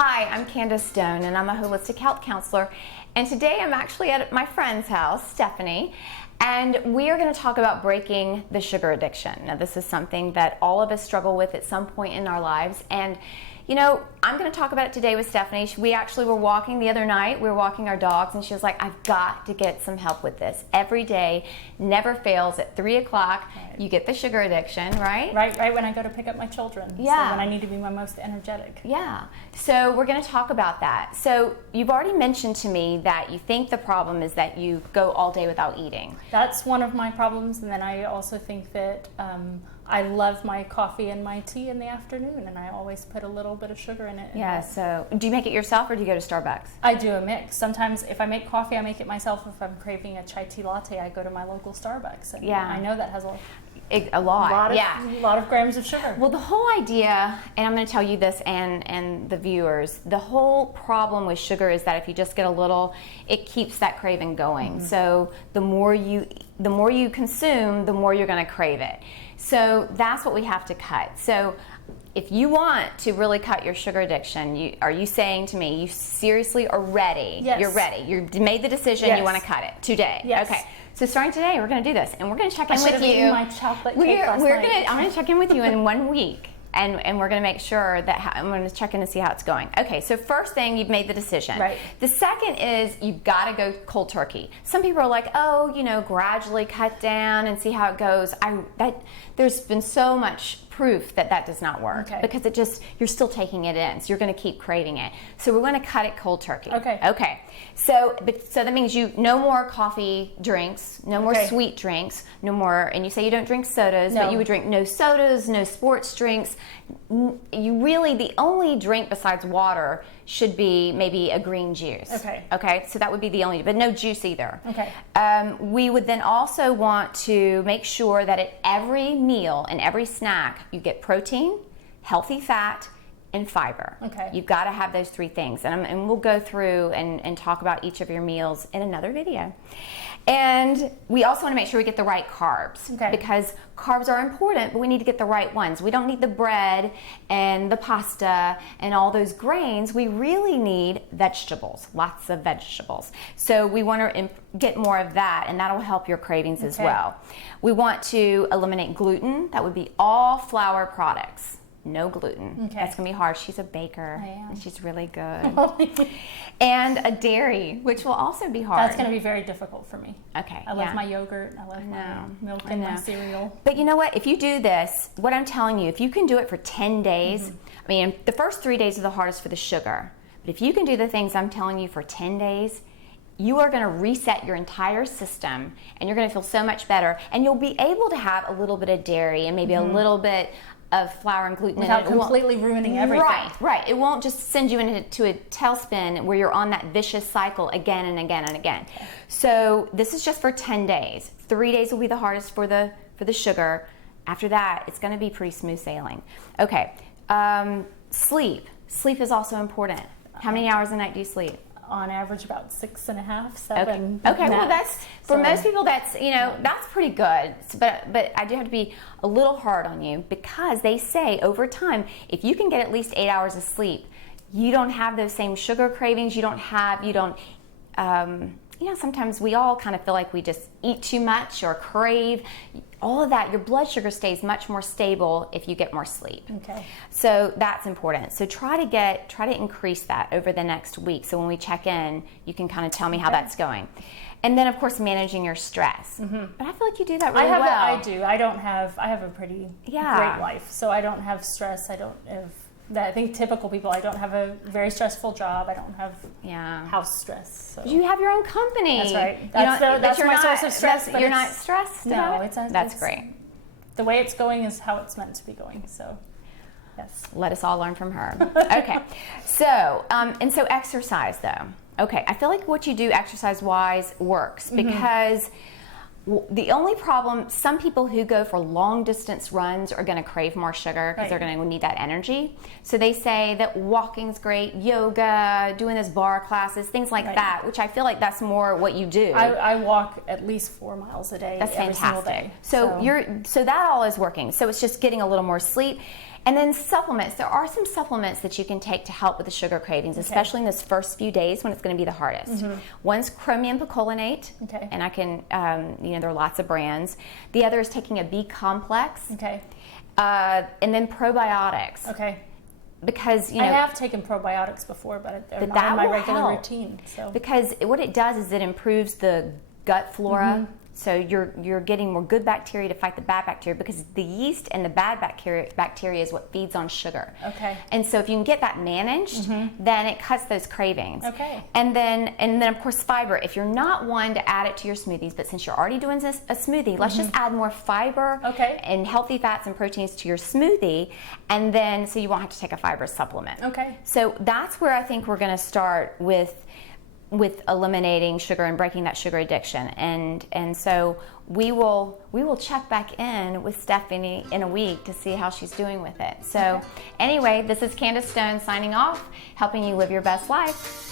Hi, I'm Candace Stone, and I'm a holistic health counselor. And today I'm actually at my friend's house, Stephanie, and we are going to talk about breaking the sugar addiction. Now, this is something that all of us struggle with at some point in our lives. And, you know, I'm going to talk about it today with Stephanie. We actually were walking the other night. We were walking our dogs, and she was like, I've got to get some help with this. Every day, never fails. At 3 o'clock, you get the sugar addiction, right? Right when I go to pick up my children. Yeah. So when I need to be my most energetic. Yeah. So we're going to talk about that. So you've already mentioned to me that you think the problem is that you go all day without eating. That's one of my problems. And then I also think that I love my coffee and my tea in the afternoon, and I always put a little bit of sugar in it. Yeah, so do you make it yourself or do you go to Starbucks? I do a mix. Sometimes if I make coffee, I make it myself. If I'm craving a chai tea latte, I go to my local Starbucks. And Yeah. I know that has A lot. a lot of grams of sugar. Well, the whole idea, and I'm going to tell you this and the viewers, the whole problem with sugar is that if you just get a little, it keeps that craving going. Mm-hmm. So the more you consume, the more you're going to crave it. So that's what we have to cut. So if you want to really cut your sugar addiction, are you saying to me, you seriously are ready? Yes. You're ready. You made the decision. Yes. You want to cut it today. Yes. Okay. So starting today, we're going to do this, and we're going to check in with you. I should have eaten my chocolate cake last night. I'm going to check in with you in 1 week. And we're going to make sure that I'm going to check in to see how it's going. Okay, so first thing, you've made the decision. Right. The second is you've got to go cold turkey. Some people are like, oh, gradually cut down and see how it goes. There's been so much proof that does not work. Okay. Because you're still taking it in, so you're going to keep craving it. So we're going to cut it cold turkey. Okay. So that means no more coffee drinks, no more sweet drinks, no more, and you say you don't drink sodas, No. but you would drink no sodas, no sports drinks. The only drink besides water should be maybe a green juice. Okay, so that would be the only, but no juice either. Okay. We would then also want to make sure that at every meal and every snack, you get protein, healthy fat, and fiber. Okay. You've got to have those three things. And we'll go through and talk about each of your meals in another video. And we also want to make sure we get the right carbs. Okay. Because carbs are important, but we need to get the right ones. We don't need the bread and the pasta and all those grains. We really need vegetables, lots of vegetables. So we want to get more of that, and that'll help your cravings as well. We want to eliminate gluten. That would be all flour products. No gluten. Okay. That's going to be hard. She's a baker. I am. And she's really good. And a dairy, which will also be hard. That's going to be very difficult for me. Okay. I love my yogurt. I love my milk and my cereal. But you know what? If you do this, what I'm telling you, if you can do it for 10 days, I mean, the first 3 days are the hardest for the sugar. But if you can do the things I'm telling you for 10 days, you are going to reset your entire system, and you're going to feel so much better. And you'll be able to have a little bit of dairy and maybe a little bit of flour and gluten without completely ruining everything. Right. It won't just send you into a tailspin where you're on that vicious cycle again and again and again. So this is just for 10 days. 3 days will be the hardest for the sugar. After that, it's going to be pretty smooth sailing. Okay. Sleep. Sleep is also important. How many hours a night do you sleep? On average, about 6.5, 7. Okay. Well, that's for most people. That's that's pretty good. But I do have to be a little hard on you, because they say over time, if you can get at least 8 hours of sleep, you don't have those same sugar cravings. Sometimes we all kind of feel like we just eat too much or crave. All of that, your blood sugar stays much more stable if you get more sleep. Okay. So that's important. So try to increase that over the next week. So when we check in, you can kind of tell me how that's going. And then, of course, managing your stress. But I feel like you do that really well. I do. I have a pretty great life. So I don't have stress. I don't have that. I think typical people, I don't have a very stressful job. I don't have house stress. So. You have your own company. That's right. That's my source of stress. You're not stressed about it? That's great. The way it's going is how it's meant to be going. So, yes. Let us all learn from her. Okay. So exercise, though. Okay. I feel like what you do exercise-wise works, because the only problem, some people who go for long distance runs are going to crave more sugar because they're going to need that energy. So they say that walking's great, yoga, doing those bar classes, things like that, which I feel like that's more what you do. I walk at least 4 miles a day. That's every fantastic. Single day. So that all is working. So it's just getting a little more sleep. And then supplements. There are some supplements that you can take to help with the sugar cravings, especially in those first few days when it's going to be the hardest. One's chromium picolinate, and I can, there are lots of brands. The other is taking a B complex, and then probiotics. Because I have taken probiotics before, but they're not in my regular routine. So because what it does is it improves the gut flora. So you're getting more good bacteria to fight the bad bacteria, because the yeast and the bad bacteria is what feeds on sugar. And so if you can get that managed, then it cuts those cravings. And then of course fiber. If you're not one to add it to your smoothies, but since you're already doing a smoothie, let's just add more fiber and healthy fats and proteins to your smoothie, and then so you won't have to take a fiber supplement. So that's where I think we're going to start with eliminating sugar and breaking that sugar addiction, and so we will check back in with Stephanie in a week to see how she's doing with it. So anyway, this is Candace Stone signing off, helping you live your best life.